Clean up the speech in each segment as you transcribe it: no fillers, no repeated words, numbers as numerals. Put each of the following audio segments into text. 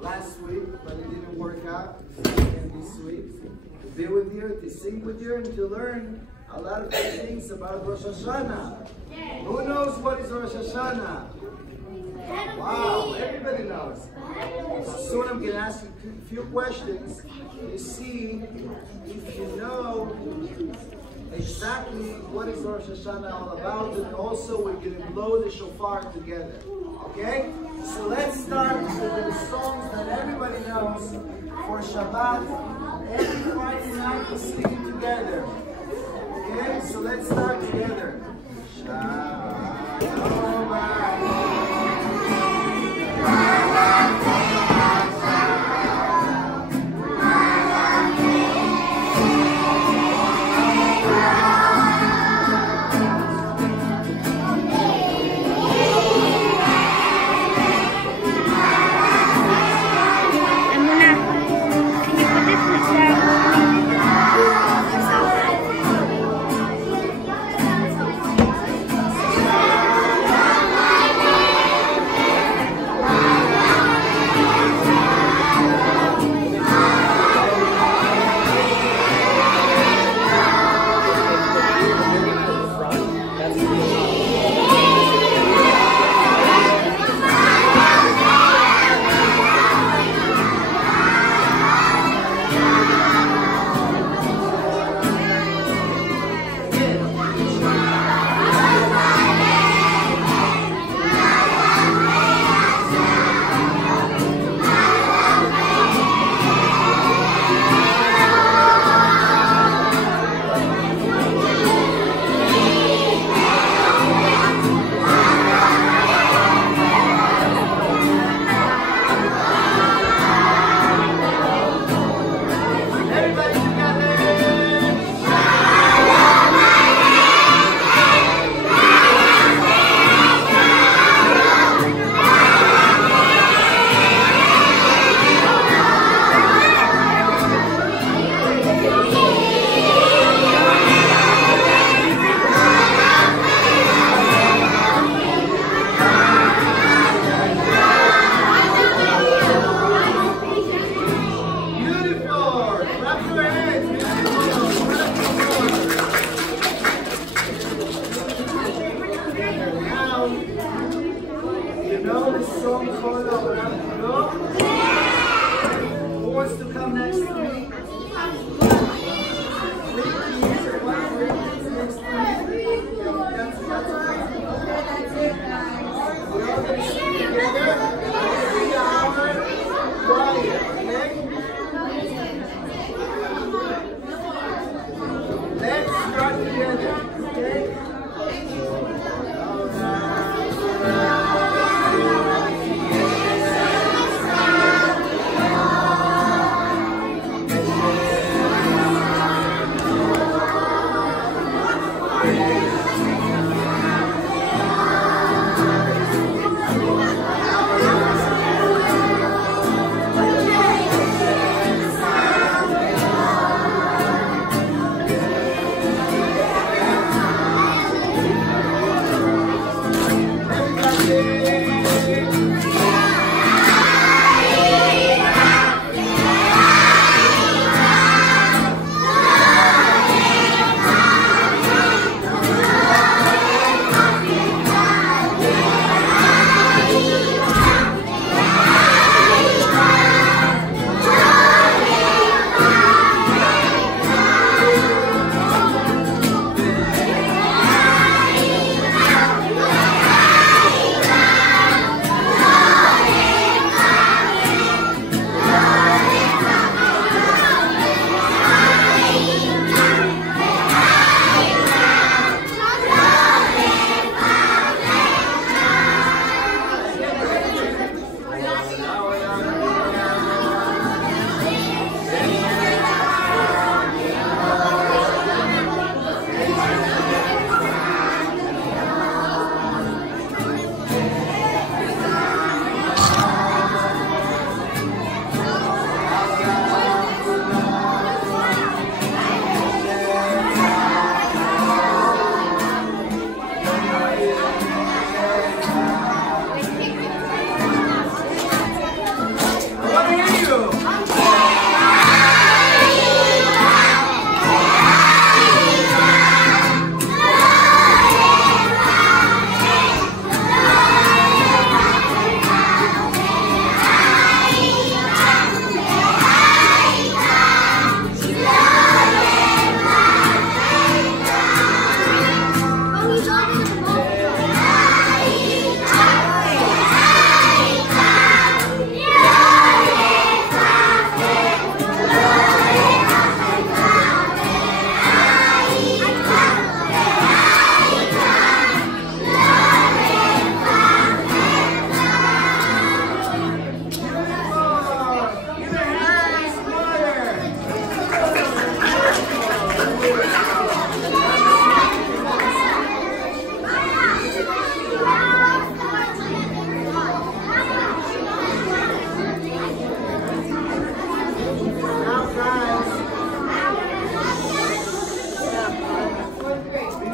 last week, but it didn't work out. And this week, to be with you, to sing with you, and to learn a lot of good things about Rosh Hashanah. Who knows what is Rosh Hashanah? Wow, everybody knows. Soon I'm going to ask you a few questions to see if you know exactly what is Rosh Hashanah all about, and also we're going to blow the shofar together. Okay? So let's start with the songs that everybody knows for Shabbat. Every Friday night we're singing together. Okay? So let's start together.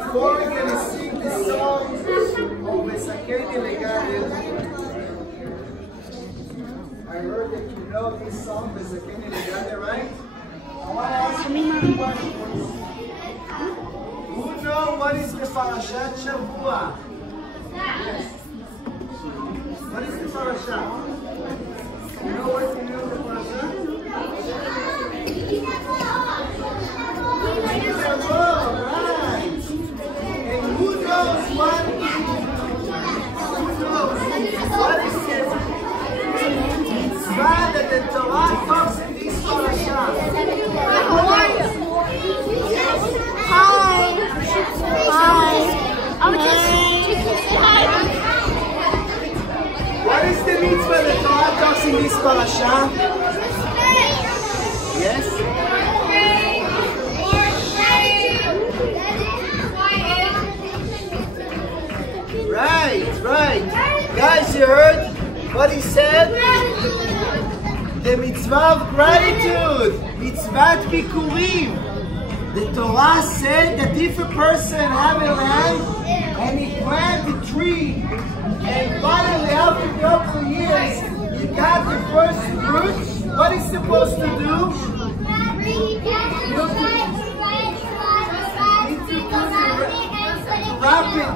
before we're going to sing the song of Mesakeni Legadel, I heard that you know this song, Mesakeni Legadel, right? I want to ask you a question. Who knows what is the Parashat Shavua? Yes. What is the Parashat? You know what you know the Parashat? Right. And who knows what is the mitzvah that the Torah talks in this Parashat? How are you? Hi. Hi. What is the mitzvah that Torah talks in this Parashat? Yes? Right. Guys, you heard what he said? The mitzvah of gratitude. Mitzvat bikurim. The Torah said that if a person have a land and he planted a tree and finally after a couple of years he got the first fruit, what is supposed to do? Wrap it,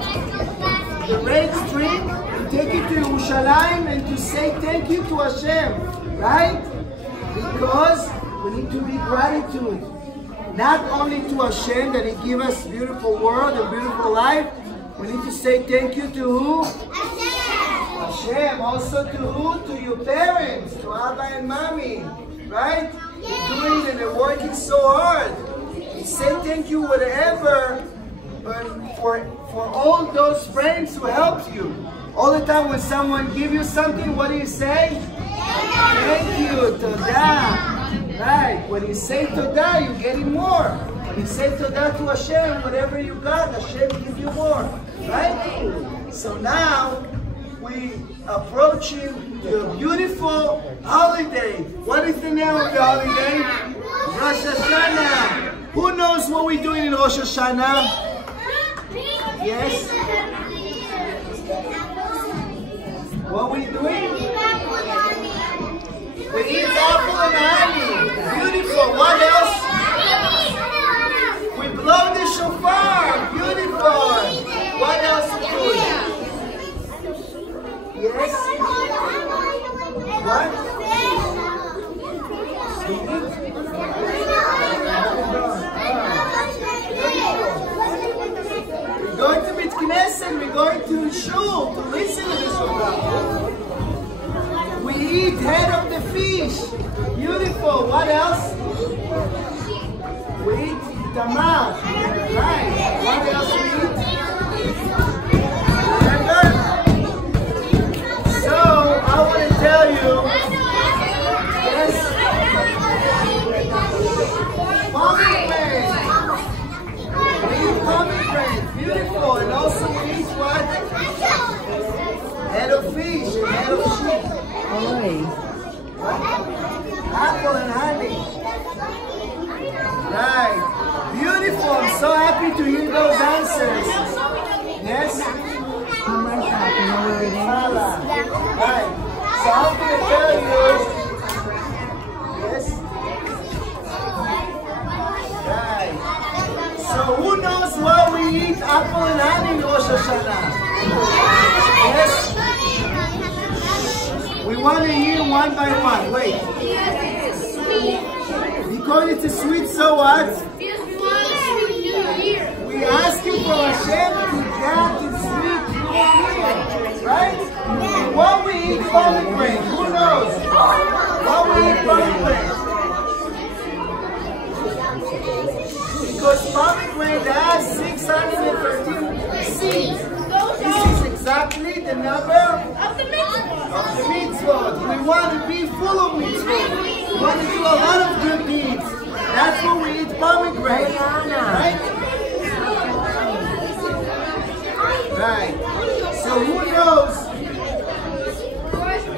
the red string, and take it to Yerushalayim and to say thank you to Hashem, right? Because we need to be gratitude. Not only to Hashem that He gave us a beautiful world, a beautiful life, we need to say thank you to who? Hashem. Also to who? To your parents, to Abba and Mommy, right? They're doing and they're working so hard. You say thank you whatever, but for all those friends who helped you. All the time when someone gives you something, what do you say? Thank you, Todah. Right, when you say Todah, you're getting more. When you say Todah to Hashem, whatever you got, Hashem gives you more. Right? So now, we approaching the beautiful holiday. What is the name of the holiday? Rosh Hashanah. Who knows what we're doing in Rosh Hashanah? Yes? What are we doing? We eat apple and honey. Beautiful. What else? We blow the shofar. Beautiful. What else we do? Yes? What? We're going to Beit Knesset. We're going to Shul to listen to the shofar. We eat head of the fish. Beautiful. What else? We eat tamar. Right. What else we eat? Remember? So, I want to tell you, yes, pomegranate. We eat pomegranate. Beautiful. And also we eat what? Head of fish and head of sheep. Apple and honey. Right. Beautiful. I'm so happy to hear those answers. Yes? Right. So I'm going to tell you. Yes? Right. So who knows why we eat apple and honey in Rosh Hashanah? Yes? We want to hear one by one. Wait. Because it's a sweet, so what? We ask you for Hashem to get the sweet here. Right? What we eat pomegranate? Who knows? What we eat pomegranate? Because pomegranate has 613 seeds. This is exactly the number of the mitzvot. We want to be full of mitzvot. We want to do a lot of good deeds. That's what we eat pomegranate. Right? Right. So who knows?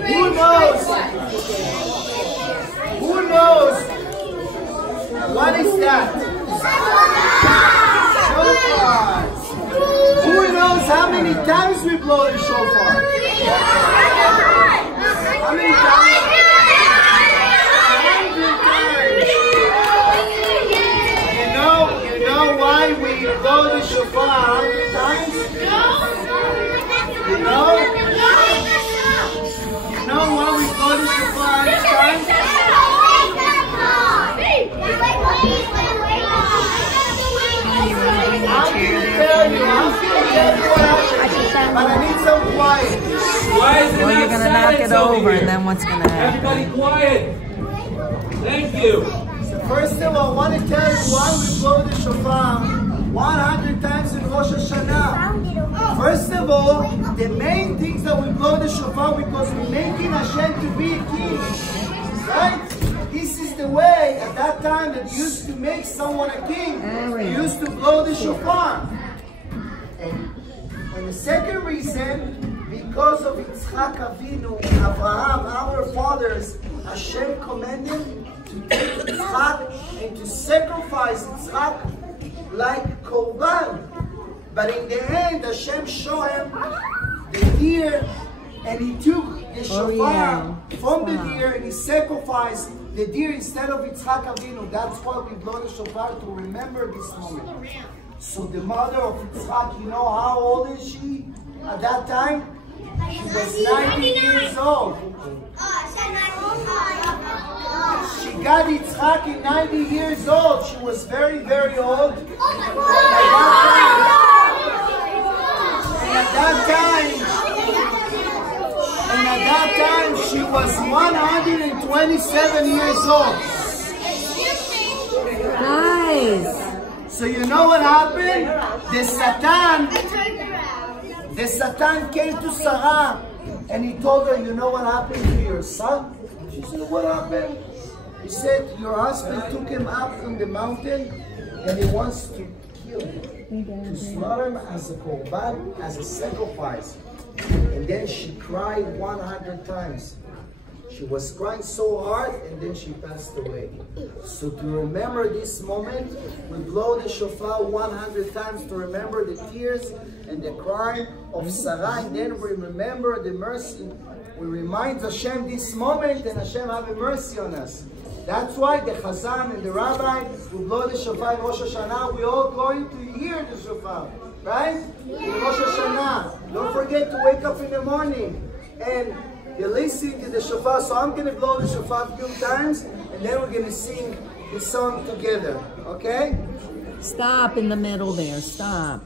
Who knows? Who knows? What is that? Shofar. many times we blow the shofar? How many times? 100 times. You know why we blow the shofar 100 times? You know? You know why we blow the shofar 100 times? I'm going to tell you what happened, but I need some quiet. Well, you're going to knock it over, and then what's going to happen? Everybody quiet. Thank you. So first of all, I want to tell you why we blow the shofar 100 times in Rosh Hashanah. First of all, the main things that we blow the shofar because we're making Hashem to be a king. Right? This is the way at that time that used to make someone a king. They used to blow the shofar. And the second reason, because of Yitzchak Avinu, Abraham, our fathers, Hashem commanded to take Yitzchak and to sacrifice Yitzchak like korban. But in the end, Hashem showed him the deer, and he took the shofar from the deer and he sacrificed the deer instead of Yitzchak Avinu. That's why we blow the shofar to remember this moment. So the mother of Yitzchak, you know how old is she at that time? She was 90 years old. She got Yitzchak in 90 years old. She was very, very old. And at that time, she was 127 years old. Nice. So you know what happened? The Satan came to Sarah and he told her, you know what happened to your son? She said, what happened? He said, your husband took him up from the mountain and he wants to kill him, to slaughter him as a korban, as a sacrifice. And then she cried 100 times. She was crying so hard and then she passed away. So to remember this moment, we blow the shofar 100 times to remember the tears and the crying of Sarah, and then we remember the mercy. We remind Hashem this moment and Hashem have a mercy on us. That's why the Chazan and the Rabbi will blow the shofar in Rosh Hashanah. We're all going to hear the shofar, right? In Rosh Hashanah. Don't forget to wake up in the morning and you're listening to the shofar. So I'm going to blow the shofar a few times and then we're going to sing the song together, okay? Stop in the middle there. Stop.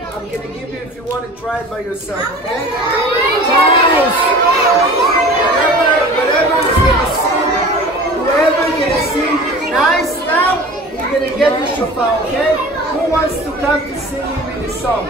I'm gonna give you if you want to try it by yourself, okay? Whoever's gonna sing nice now, you're gonna get the shofar, okay? Who wants to come to sing with the song?